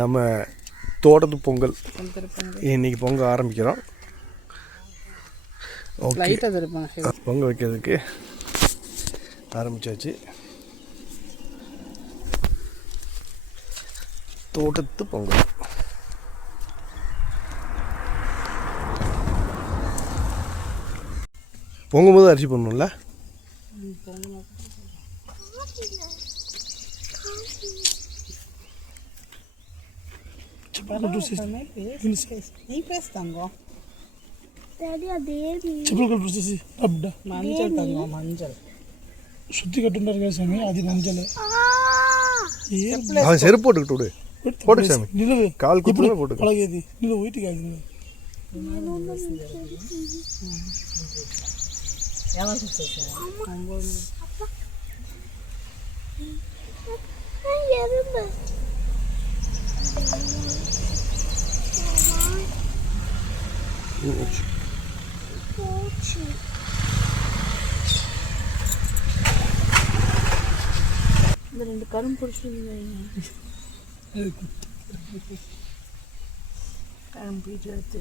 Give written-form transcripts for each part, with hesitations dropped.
நம்ம தோட்டத்து பொங்கல் இன்றைக்கி பொங்கல் ஆரம்பிக்கிறோம். ஓகே, பொங்கல் வைக்கிறதுக்கு ஆரம்பித்தாச்சு. தோட்டத்து பொங்கல் பொங்கும்போது அரிசி பண்ணணும்ல. சுத்தி கட்டுண்டாரு சாமி, அது மஞ்சள். செருப்பு போட்டுக்கிட்டு விடு, போட்டு சாமி. நிலவு கால் குத்து போட்டு பழகியது நிலவு வீட்டுக்கு ஆகுது. இந்த ரெண்டு கரும் பிடிச்சிருந்தீங்க, கரும் பிடிச்சி எடுத்து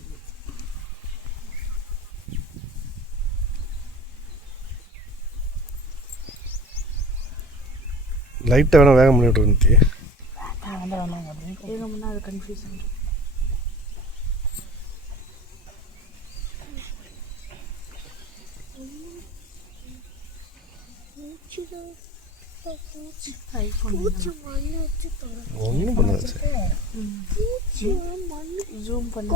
லைட்டாக வேணால் வேகம் பண்ணிவிட்டு இருந்துச்சு. வேக முன்னா அது கன்ஃபியூஷன். ஒன்றும் பண்ணாது சார். ஜூம் பண்ண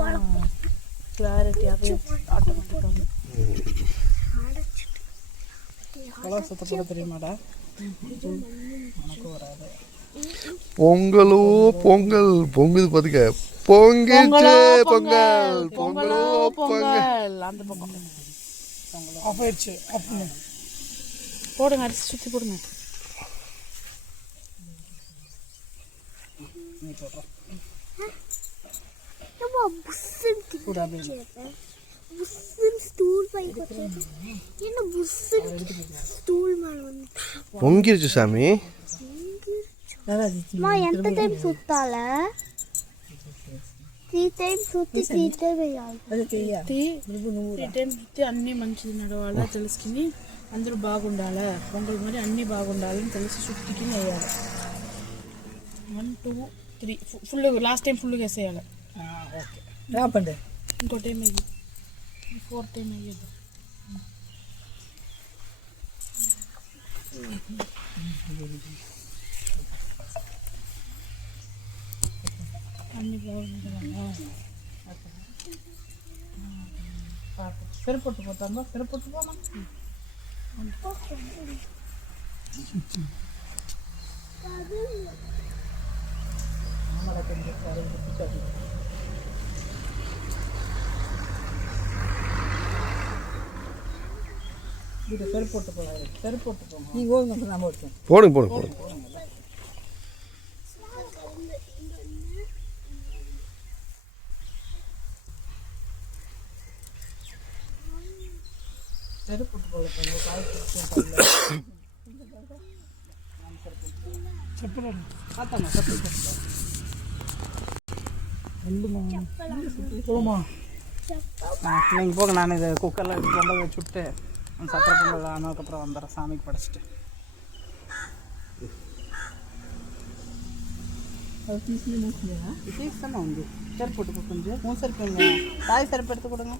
கிளாரிட்டியாகவே ஆட்டோமேட்டிக்காக. சுத்தப்பட தெரியுமாடா? பொங்கலோ பொங்கல் பொங்குது பார்த்துக்க. பொங்கல் பொங்கல் பொங்கலோ பொங்கல். அந்த பக்கம் ஆஃப் ஆயிடுச்சு. போடுங்க, அரிசி சுற்றி போடுங்க. பொங்கிருச்சு சாமி. ఎంత టైం సుత్తాలా? 3 టైమ్స్ సుత్తి 3 టైం వేయాలి. 3 టైమ్స్ సుత్తి అన్నీ మంచిది నడవాలా తెలుసుకుని అందరూ బాగుండాలా, పొంగల్ మరి అన్నీ బాగుండాలని తెలిసి సుత్తికి వేయాలి. 1 2 3 ఫుల్. లాస్ట్ టైం ఫుల్గా వేసేయాలి. ఓకే, రాపండి. ఇంకో టైం అయ్యి 4th టైం అయ్యేది. అన్నీ బాగుండాలా. సరిపొట్టు పోతామా? సరిపొట్టు పోనా? సరిపొట్టు పోవాలి. సరిపొట్టు போடுங்க போடுங்க போடுங்க. நீங்கள் போக, நான் இது குக்கரில் பொங்கல் வச்சு விட்டு சக்கரை பொங்கல் ஆனதுக்கப்புறம் வந்துடுறேன். சாமிக்கு படைச்சிட்டு பீஸ் தானே வந்து செருப்பு போட்டு கொஞ்சம் மூணு செருப்பு தாய் செருப்பு எடுத்து கொடுங்க.